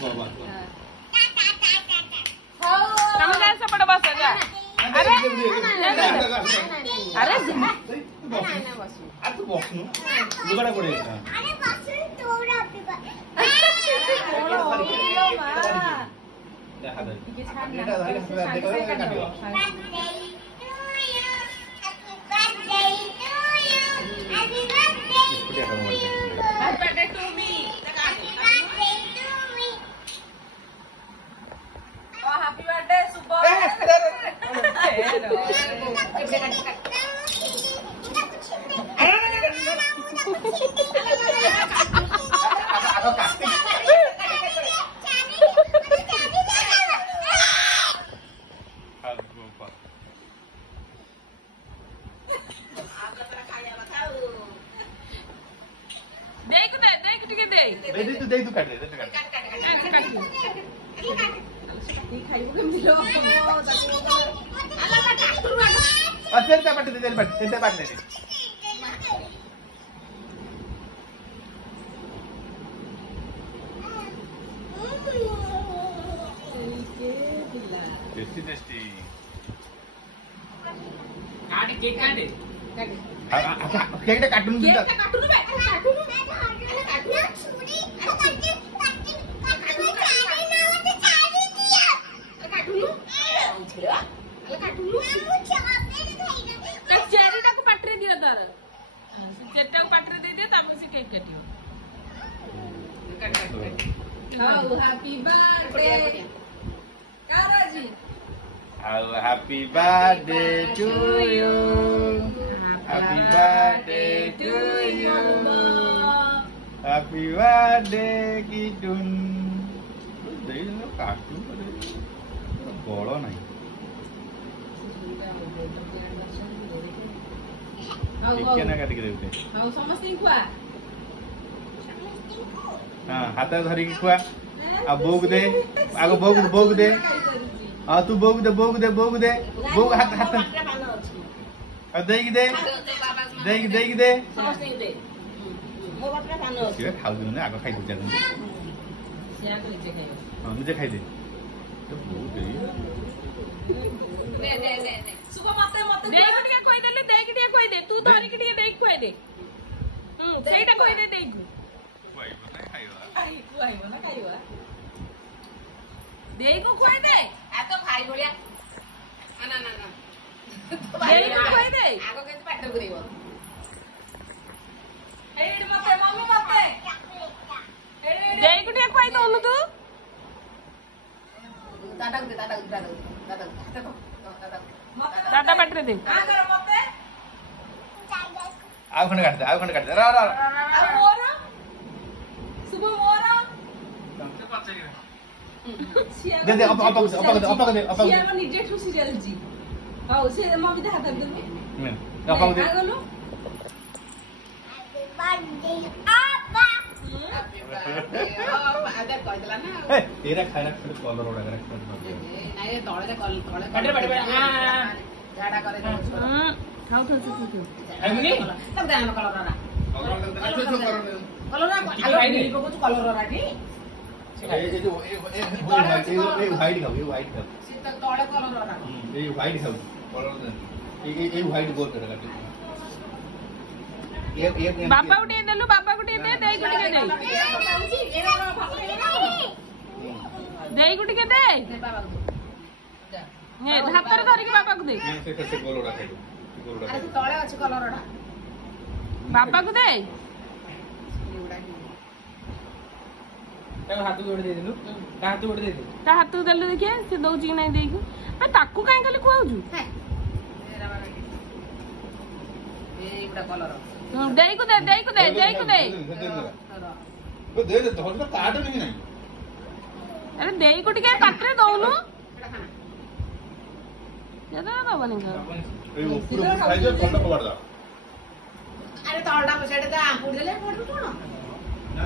तुम जा सेपटे बस जा अरे अरे तू बसनु लुगाडा पडे अरे बसनु तोरा पिबा देखा दे के छान এটা ধরে দেখো কাটিও Happy birthday to me. Oh, happy birthday, Subho. देख तू काट दे अच्छा पाटे दे पाटे दे टेस्टी टेस्टी काट केक काट अच्छा केक काटून केक काटून बे काटून चेरीटा को पाटरे दियो तार चेरीटा को पाटरे दे दे तब से केक काटियो हाउ हैप्पी बर्थडे काराजी how happy birthday to you happy birthday to you happy birthday किटुन देई न काटू बड़ नहीं ठीक ना काट के देते हाउ समस्त खुआ हां हाथ धरी की खुआ आ बोग दे आगो बोग दे हां तू बोग दे बोग हाथ हाथ आ दे की दे समस्त दे मो बापरा पानो से खाऊ दिन आगो खाई दे चल सिया को नीचे खाइयो हां मुझे खाई दे तो बोग दे दे सुबह मते देख के कोई देली देख के कोई दे तू धरी के देख कोई दे सेटा कोई दे देखू कोई बना खाइबा आइबो ना खाइबा देखो कोई दे आ तो भाई भलिया ना देखो कोई दे आगो के पाठ करिवो एड मते मम्मी मते देख के कोई दोनु तू दादा बैठरे दे आउ खंड काट दे रा मोरा सुबह मोरा दे अपा दे सिया को निजे खुशी जलजी हाउ से मम्मी दे हाथ दे मैं अपा दे आगलो हैप्पी बर्थडे आपा आदर कह दिला ना ए तेरा खाना खाली कलर ओडा करे नहीं तळे तळे बड़े हां झाड़ा करे खाऊ एमनी तब दान कलर रा कलर रा आलो नीली को कलर रा ठी ए व्हाइट खाओ सीता तळे कलर रा ये व्हाइट खाओ कलर ये व्हाइट गोल करे काटे ये बापा उठे देलु बापा उठे दे देई गुटी के दे देई गुटी के दे बाबा को ने हाथ धरि के बापा को दे से गोल ओडा खाइदो अरे तळे अछि कलर रा बापा को दे हाथ गोड़ दे देलु हाथ गोड़ दे दे ता हाथ देलु देखिए से दउची कि नहीं देई आ ताकू काई खाली खुआउजु देई को दे दे तो होता काट नहीं अरे देई को टिके पात्रे दउनु जदा दबनी घर ए ऊपर खाइदो तंड पकड़ दा अरे तळडा सेटे दा आंकुड़ देले कोन ना